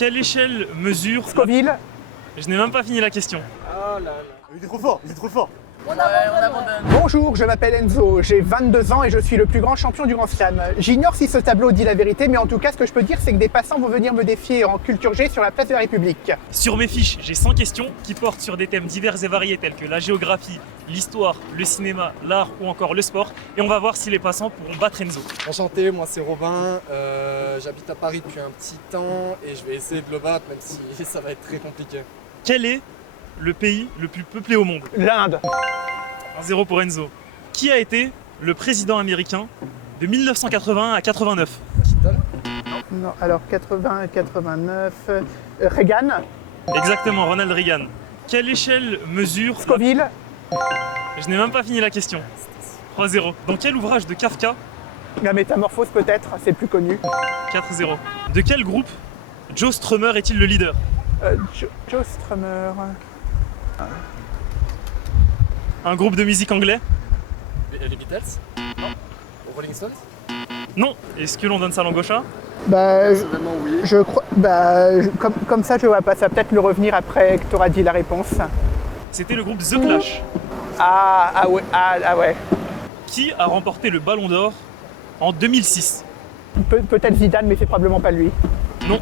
Quelle échelle mesure... Scoville. Je n'ai même pas fini la question. Oh là là. Il est trop fort, il est trop fort. On abandonne. Bonjour, je m'appelle Enzo, j'ai 22 ans et je suis le plus grand champion du Grand Slam. J'ignore si ce tableau dit la vérité, mais en tout cas, ce que je peux dire, c'est que des passants vont venir me défier en culture G sur la place de la République. Sur mes fiches, j'ai 100 questions qui portent sur des thèmes divers et variés tels que la géographie, l'histoire, le cinéma, l'art ou encore le sport. Et on va voir si les passants pourront battre Enzo. Enchanté, moi c'est Robin, j'habite à Paris depuis un petit temps et je vais essayer de le battre même si ça va être très compliqué. Quel est le pays le plus peuplé au monde? L'Inde. 1-0 pour Enzo. Qui a été le président américain de 1981 à 89? Washington. Non, alors 80, 89... Reagan. Exactement, Ronald Reagan. Quelle échelle mesure... Scoville. Je n'ai même pas fini la question. 3-0. Dans quel ouvrage de Kafka? La métamorphose peut-être, c'est le plus connu. 4-0. De quel groupe Joe Strummer est-il le leader? Joe Strummer. Un groupe de musique anglais? Les Beatles. Non. Rolling Stones. Non. Est-ce que l'on donne sa langue au chat? Bah, Personnellement oui. je crois. Comme ça, je vois pas. Ça va peut-être le revenir après que tu auras dit la réponse. C'était le groupe The Clash. Ah ouais. Qui a remporté le Ballon d'Or en 2006? Peut-être Zidane, mais c'est probablement pas lui. Non.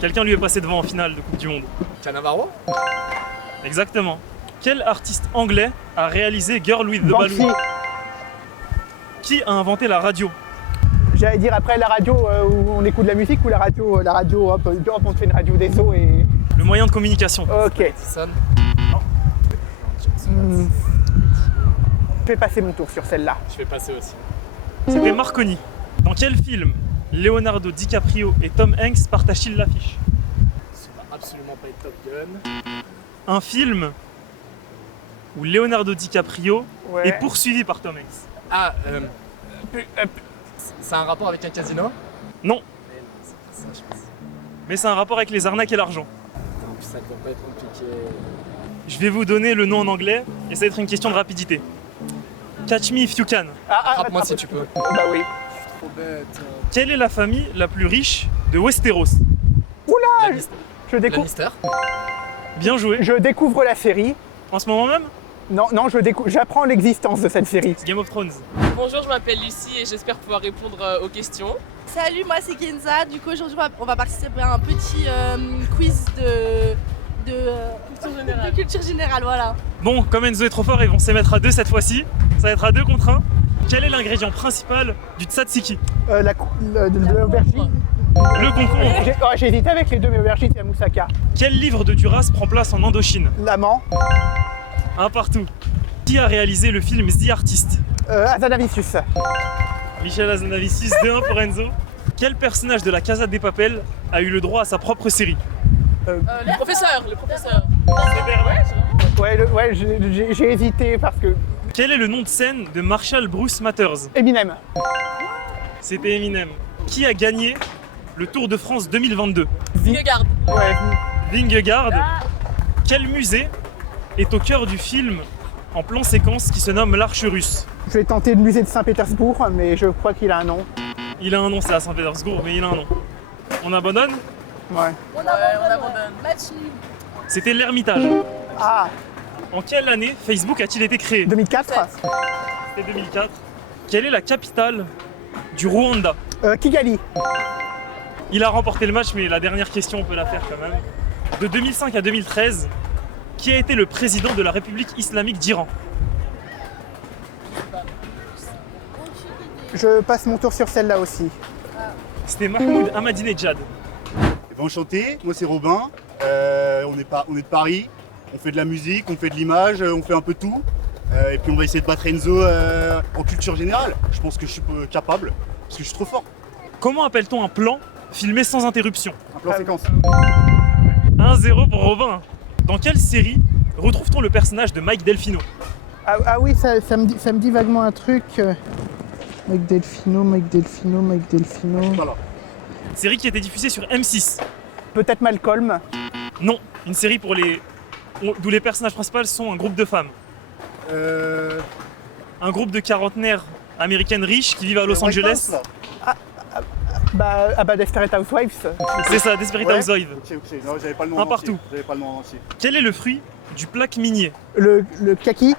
Quelqu'un lui est passé devant en finale de Coupe du Monde. Cannavaro. Exactement. Quel artiste anglais a réalisé Girl with the Banksy. Balloon? Qui a inventé la radio? J'allais dire après la radio où on écoute de la musique ou la radio, hop, on fait une radio des eaux et... Le moyen de communication. Ok. Edison. Je vais passer mon tour sur celle-là. Je vais passer aussi. C'était Marconi. Dans quel film Leonardo DiCaprio et Tom Hanks partagent-ils l'affiche? Ça va absolument pas être Top Gun. Un film où Leonardo DiCaprio Ouais. est poursuivi par Tom Hanks. Ah, c'est un rapport avec un casino? Non, Mais non, c'est pas ça je pense. mais c'est un rapport avec les arnaques et l'argent. En plus ça doit pas être compliqué. Je vais vous donner le nom en anglais et ça va être une question de rapidité. Catch me if you can. Attrape-moi si tu peux. Bah oui. Trop bête. Quelle est la famille la plus riche de Westeros? Oula, je La découvre. mystère. Bien joué. Je découvre la série. En ce moment même, Non, j'apprends l'existence de cette série. Game of Thrones. Bonjour, je m'appelle Lucie et j'espère pouvoir répondre aux questions. Salut, moi c'est Kenza. Du coup, aujourd'hui, on va participer à un petit quiz de culture générale, voilà. Bon, comme Enzo est trop fort, ils vont se mettre à deux cette fois-ci. Ça va être à 2 contre 1. Quel est l'ingrédient principal du tzatziki? L'aubergine. Le concombre. J'ai hésité avec les deux, mais aubergine, c'est la moussaka. Quel livre de Duras prend place en Indochine? L'amant. Un partout. Qui a réalisé le film The Artist? Hazanavicius. Michel Hazanavicius, 2-1 pour Enzo. Quel personnage de la Casa de Papel a eu le droit à sa propre série? Le professeur. C'est Bernard. Ouais, j'ai hésité parce que... Quel est le nom de scène de Marshall Bruce Mathers? Eminem. C'était Eminem. Qui a gagné le Tour de France 2022? Vingegaard. Ouais. Vingegaard. Quel musée est au cœur du film en plan séquence qui se nomme l'Arche russe? Je vais tenter le musée de Saint-Pétersbourg, mais je crois qu'il a un nom. Il a un nom, c'est à Saint-Pétersbourg, mais il a un nom. On abandonne? Ouais. On abandonne. Match nul. C'était l'Ermitage. Ah, En quelle année Facebook a-t-il été créé? 2004. C'était 2004. Quelle est la capitale du Rwanda? Kigali. Il a remporté le match, mais la dernière question, on peut la faire quand même. De 2005 à 2013, qui a été le président de la République islamique d'Iran? Je passe mon tour sur celle-là aussi. C'était Mahmoud Ahmadinejad. Eh ben, enchanté, moi c'est Robin. On est de Paris. On fait de la musique, on fait de l'image, on fait un peu tout. Et puis on va essayer de battre Enzo en culture générale. Je pense que je suis capable, parce que je suis trop fort. Comment appelle-t-on un plan filmé sans interruption? Un plan séquence. 1-0 pour Robin. Dans quelle série retrouve-t-on le personnage de Mike Delfino? Ah oui, ça me dit vaguement un truc. Mike Delfino. Voilà. Série qui était diffusée sur M6. Peut-être Malcolm. Non, une série d'où les personnages principaux sont un groupe de femmes. Un groupe de quarantenaires américaines riches qui vivent à Los Angeles. White House, là. Desperate Housewives. C'est ça, Desperate Ouais. Housewives. Ok, non, j'avais pas le nom Un en entier. partout. J'avais pas le nom en entier. Quel est le fruit du plaque minier? Le kaki,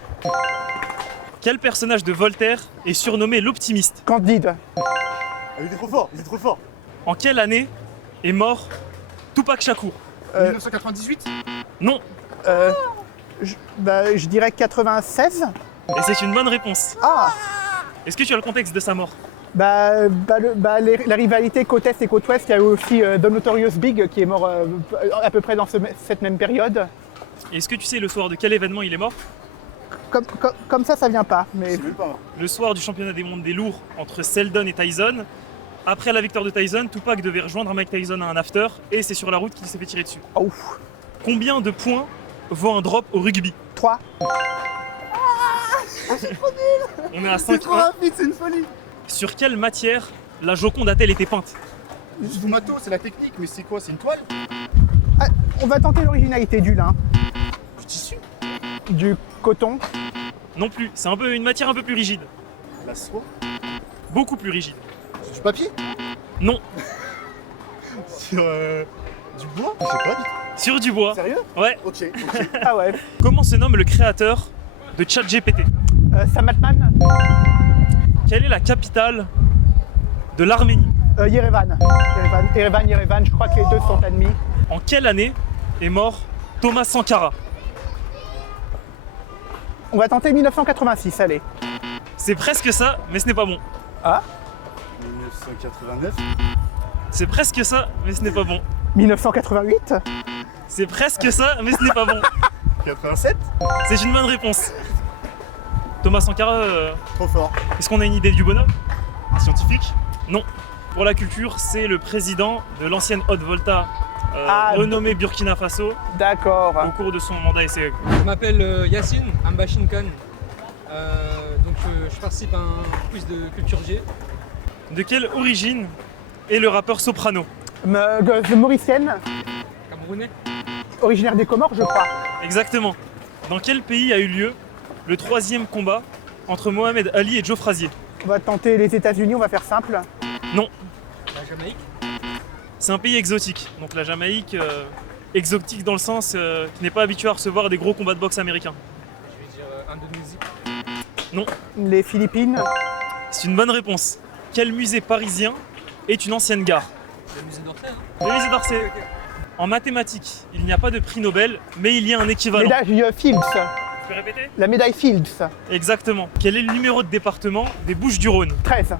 Quel personnage de Voltaire est surnommé l'optimiste? Candide. Ah, il est trop fort, il est trop fort. En quelle année est mort Tupac Shakur? 1998. Non, Je dirais 96. et c'est une bonne réponse. Ah Est-ce que tu as le contexte de sa mort? la rivalité côte Est et côte Ouest, il y a eu aussi The Notorious Big qui est mort à peu près dans cette même période. Et est-ce que tu sais le soir de quel événement il est mort? Comme ça vient pas. Mais C'est même pas. Le soir du championnat des mondes des lourds entre Seldon et Tyson. Après la victoire de Tyson, Tupac devait rejoindre Mike Tyson à un after et c'est sur la route qu'il s'est fait tirer dessus. oh, Combien de points vaut un drop au rugby? 3. On est à C'est 5-1. trop rapide, c'est une folie. Sur quelle matière la Joconde a-t-elle été peinte? Sfumato, c'est la technique, mais c'est quoi? C'est une toile? On va tenter l'originalité du lin, Du tissu? du coton. Non plus, c'est une matière un peu plus rigide. La soie? Beaucoup plus rigide. C'est du papier? Non, Sur du bois? Je sais pas du tout. sur du bois. Sérieux? Ouais. Ok. Ah ouais. Comment se nomme le créateur de ChatGPT? Sam Altman, Quelle est la capitale de l'Arménie? Yerevan, je crois que les deux sont admis. En quelle année est mort Thomas Sankara? On va tenter 1986, allez. C'est presque ça, mais ce n'est pas bon. 1989. C'est presque ça, mais ce n'est pas bon. 1988, C'est presque ça, mais ce n'est pas bon. 87. C'est une bonne réponse. Thomas Sankara, Trop fort. est-ce qu'on a une idée du bonhomme? Scientifique. Non. Pour la culture, c'est le président de l'ancienne Haute Volta, renommé Burkina Faso, d'accord. au cours de son mandat essai. Je m'appelle Yacine Ambashin Khan. Je participe à un quiz de culture G. De quelle origine est le rappeur Soprano? Mauricienne, Camerounais. originaire des Comores, je crois. Exactement. Dans quel pays a eu lieu le troisième combat entre Mohamed Ali et Joe Frazier? On va tenter les États-Unis, on va faire simple. La Jamaïque. C'est un pays exotique. Donc la Jamaïque, exotique dans le sens qui n'est pas habitué à recevoir des gros combats de boxe américains. Je vais dire Indonésie. Les Philippines, C'est une bonne réponse. Quel musée parisien est une ancienne gare? Le musée d'Orsay. Le musée d'Orsay. En mathématiques, il n'y a pas de prix Nobel, mais il y a un équivalent. médaille Fields, Tu peux répéter? la médaille Fields, Exactement. Quel est le numéro de département des Bouches-du-Rhône? 13.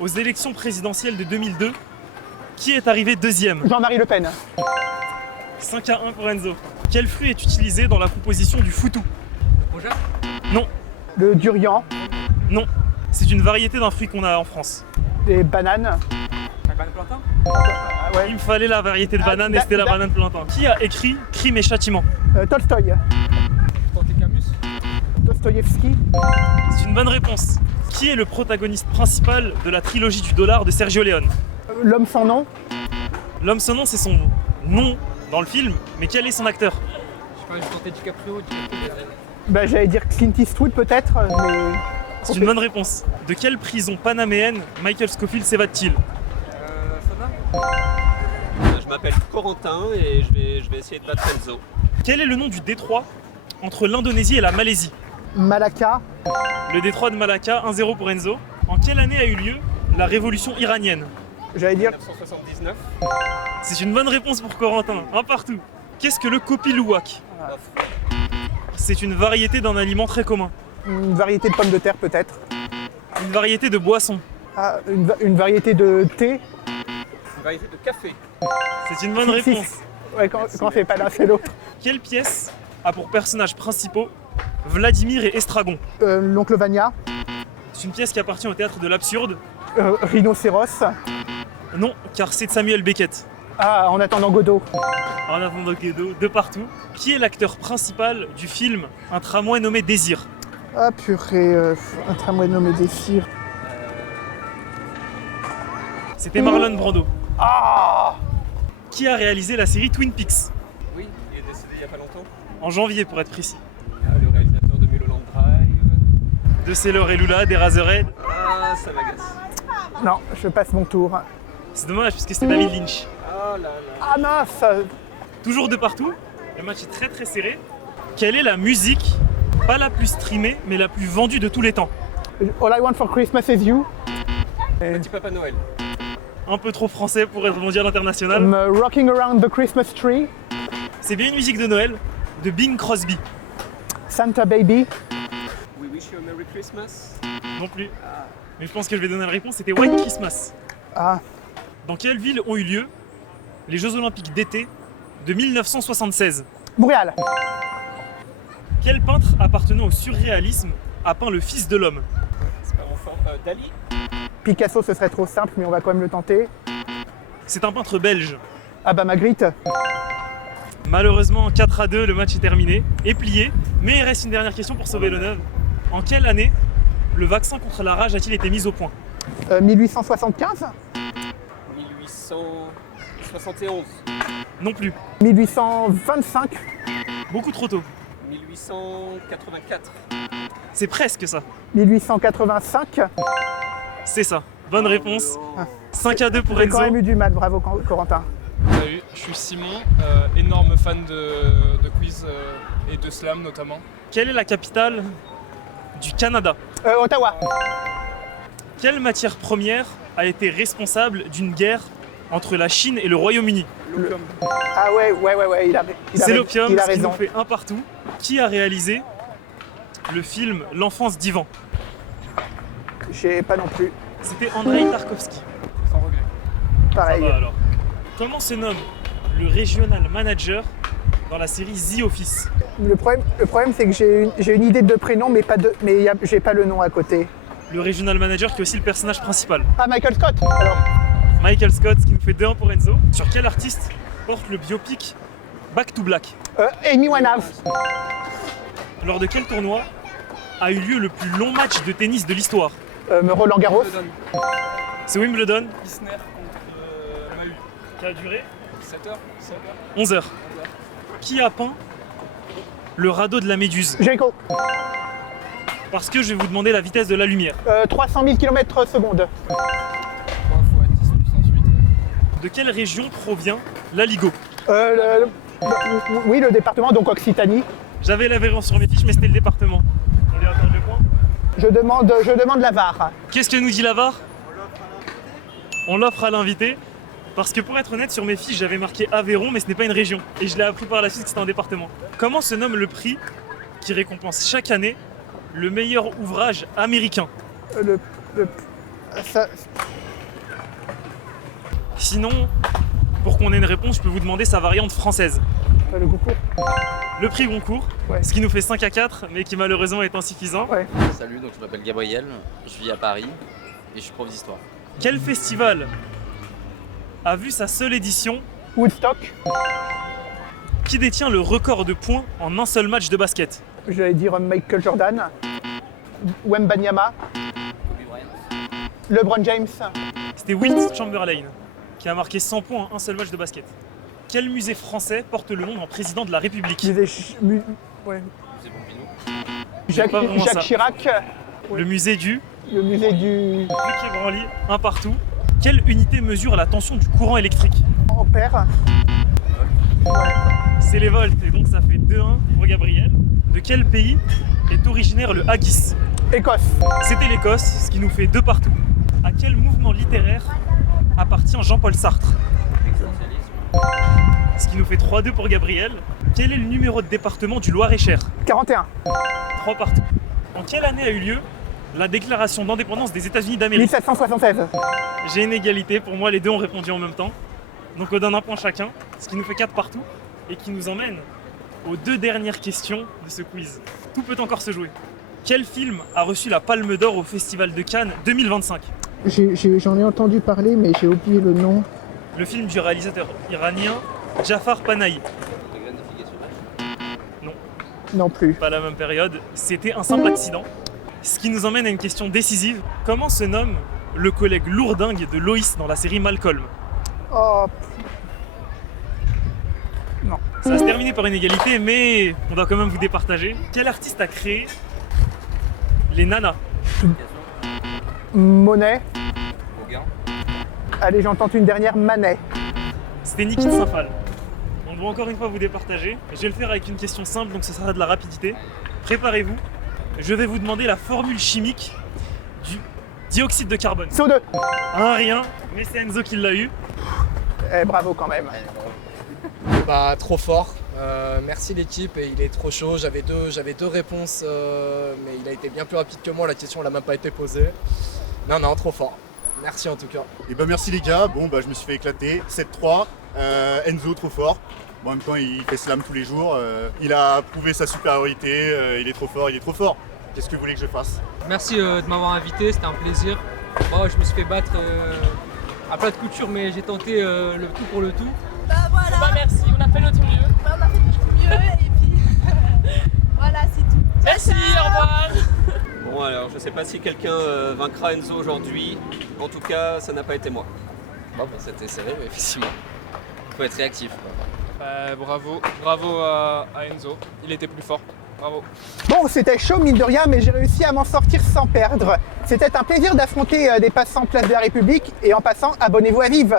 Aux élections présidentielles de 2002, qui est arrivé deuxième? Jean-Marie Le Pen, 5-1 pour Enzo. Quel fruit est utilisé dans la composition du foutou? Roja. le durian, Non. C'est une variété d'un fruit qu'on a en France. les bananes. La banane plantain. Ah ouais. Il me fallait la variété de banane et c'était la banane plantain. Qui a écrit Crime et Châtiment? Tolstoï, Tante Camus. Dostoïevski, C'est une bonne réponse. Qui est le protagoniste principal de la trilogie du dollar de Sergio Leone? l'homme sans nom, L'homme sans nom, c'est son nom dans le film, mais quel est son acteur? Je sais pas, je tentais DiCaprio. j'allais dire Clint Eastwood peut-être, mais... C'est une bonne réponse. De quelle prison panaméenne Michael Scofield s'évade-t-il? Sana. Je m'appelle Corentin et je vais essayer de battre Enzo. Quel est le nom du détroit entre l'Indonésie et la Malaisie? Malacca, Le détroit de Malacca, 1-0 pour Enzo. En quelle année a eu lieu la révolution iranienne? j'allais dire 1979. C'est une bonne réponse pour Corentin, un partout. Qu'est-ce que le kopi luwak? C'est une variété d'un aliment très commun. une variété de pommes de terre peut-être. Une variété de boisson. Ah, une variété de thé. Une variété de café. C'est une bonne Si, si. réponse. Ouais, quand c'est pas l'un, c'est l'autre. Quelle pièce a pour personnages principaux Vladimir et Estragon? L'oncle Vania, C'est une pièce qui appartient au théâtre de l'absurde. Rhinocéros. Non, car c'est de Samuel Beckett. Ah, en attendant Godot. En attendant Godot, de partout. Qui est l'acteur principal du film Un tramway nommé Désir? Ah purée, un tramway nommé Désir. C'était Marlon Brando. Ah, Qui a réalisé la série Twin Peaks? Oui, il est décédé il y a pas longtemps. En janvier pour être précis. Le réalisateur de Mulholland Drive. De Sailor et Lula, des Razorhead. Ah, ça m'agace. Non, je passe mon tour. C'est dommage puisque c'était David Lynch. Oh là là. Ah mince. Toujours de partout. Le match est très très serré. Quelle est la musique, pas la plus streamée, mais la plus vendue de tous les temps? All I want for Christmas is you. Petit Papa Noël. Un peu trop français pour être mondial international. Rocking around the Christmas tree. C'est bien une musique de Noël de Bing Crosby. Santa Baby. We wish you a Merry Christmas. Non plus. Mais je pense que je vais donner la réponse, c'était White Christmas. Ah, Dans quelle ville ont eu lieu les Jeux Olympiques d'été de 1976? Montréal. Quel peintre appartenant au surréalisme a peint le Fils de l'homme? C'est pas mon fort. Dali. Picasso, ce serait trop simple, mais on va quand même le tenter. C'est un peintre belge. Ah bah Magritte. Malheureusement, 4-2, le match est terminé et plié. Mais il reste une dernière question pour sauver l'honneur. En quelle année le vaccin contre la rage a-t-il été mis au point? 1875. 1871. Non plus. 1825. Beaucoup trop tôt. 1884. C'est presque ça. 1885. C'est ça. Bonne réponse. Oh. 5-2 pour J'ai quand Enzo. même eu du mal, bravo Corentin. Salut, je suis Simon, énorme fan de quiz et de slam notamment. Quelle est la capitale du Canada? Ottawa. Quelle matière première a été responsable d'une guerre entre la Chine et le Royaume-Uni? Ah ouais, C'est l'opium, il a ce qui raison. nous fait un partout. Qui a réalisé le film L'enfance d'Ivan? J'ai pas non plus. C'était Andrei Tarkovsky. Sans regret. Ça Pareil. va alors. Comment se nomme le regional manager dans la série The Office? Le problème c'est que j'ai une idée de prénom, mais j'ai pas le nom à côté. Le regional manager qui est aussi le personnage principal. Ah, Michael Scott alors. Michael Scott, ce qui nous fait 2-1 pour Enzo. Sur quel artiste porte le biopic Back to Black? Amy Winehouse. Lors de quel tournoi a eu lieu le plus long match de tennis de l'histoire? Roland Garros. C'est Wimbledon, Isner contre Mahut. qui a duré 7 heures. 11 heures. Qui a peint le radeau de la Méduse? Géricault. Parce que je vais vous demander la vitesse de la lumière. 300 000 km/s. 3 fois 10 puissance 8. De quelle région provient l'Aligot? Oui, le département, donc Occitanie. J'avais la référence sur mes fiches, mais c'était le département. On lui accorde le point. Je demande la VAR. Qu'est-ce que nous dit la VAR? On l'offre à l'invité. Parce que pour être honnête, sur mes fiches, j'avais marqué Aveyron, mais ce n'est pas une région. Et je l'ai appris par la suite que c'était un département. Comment se nomme le prix qui récompense chaque année le meilleur ouvrage américain? Ça, Sinon, pour qu'on ait une réponse, je peux vous demander sa variante française. le Goncourt. Le prix Goncourt, Ouais. ce qui nous fait 5-4, mais qui malheureusement est insuffisant. Ouais. Salut, donc je m'appelle Gabriel, je vis à Paris et je suis prof d'histoire. Quel festival a vu sa seule édition? Woodstock. Qui détient le record de points en un seul match de basket? J'allais dire Michael Jordan. Wembanyama. Kobe Bryant. LeBron James. C'était Wilt Chamberlain, qui a marqué 100 points en un seul match de basket. Quel musée français porte le nom d'un président de la République? Ouais. C'est Pompidou. Jacques pas vraiment ça. Chirac. Le musée du Le musée du Luc Branly, un partout. Quelle unité mesure la tension du courant électrique? Ampère. C'est les volts, et donc ça fait 2-1 pour Gabriel. De quel pays est originaire le haggis? Écosse. C'était l'Écosse, ce qui nous fait 2 partout. À quel mouvement littéraire appartient Jean-Paul Sartre? Ce qui nous fait 3-2 pour Gabriel. Quel est le numéro de département du Loir-et-Cher? 41. 3 partout. En quelle année a eu lieu la déclaration d'indépendance des États-Unis d'Amérique? 1776. J'ai une égalité, pour moi les deux ont répondu en même temps. Donc on donne un point chacun, ce qui nous fait 4 partout et qui nous emmène aux 2 dernières questions de ce quiz. Tout peut encore se jouer. Quel film a reçu la Palme d'Or au Festival de Cannes 2025? J'en ai entendu parler, mais j'ai oublié le nom. Le film du réalisateur iranien Jafar Panahi. Non plus. Pas la même période, c'était un simple accident. Ce qui nous emmène à une question décisive. Comment se nomme le collègue lourdingue de Loïs dans la série Malcolm? Oh. Ça va se terminer par une égalité, mais on doit quand même vous départager. Quel artiste a créé les nanas? Monet. Allez, j'entends une dernière Manet. C'était Nikit Saint-Phal. On doit encore une fois vous départager. Je vais le faire avec une question simple, donc ce sera de la rapidité. Préparez-vous. Je vais vous demander la formule chimique du dioxyde de carbone. CO2. Rien, mais c'est Enzo qui l'a eu. Bravo quand même. Bah, trop fort. Merci l'équipe et il est trop chaud. J'avais deux réponses, mais il a été bien plus rapide que moi. La question n'a même pas été posée. Non, trop fort. Merci en tout cas. Et bah merci les gars, bon bah je me suis fait éclater, 7-3, Enzo trop fort. Bon, en même temps il fait slam tous les jours, il a prouvé sa supériorité, il est trop fort. Qu'est-ce que vous voulez que je fasse? Merci de m'avoir invité, c'était un plaisir. Bon, je me suis fait battre à plat de couture, mais j'ai tenté le tout pour le tout. Bah voilà. Bah merci, on a fait notre mieux. Ouais, on a fait notre mieux et puis voilà, c'est tout. Merci, au revoir. Bon alors, je sais pas si quelqu'un vaincra Enzo aujourd'hui. En tout cas, ça n'a pas été moi. Bon, bah, c'était serré, mais effectivement. Faut être réactif. Bravo à Enzo, il était plus fort. Bravo. Bon, c'était chaud mine de rien, mais j'ai réussi à m'en sortir sans perdre. C'était un plaisir d'affronter des passants Place de la République et en passant, abonnez-vous à Vive.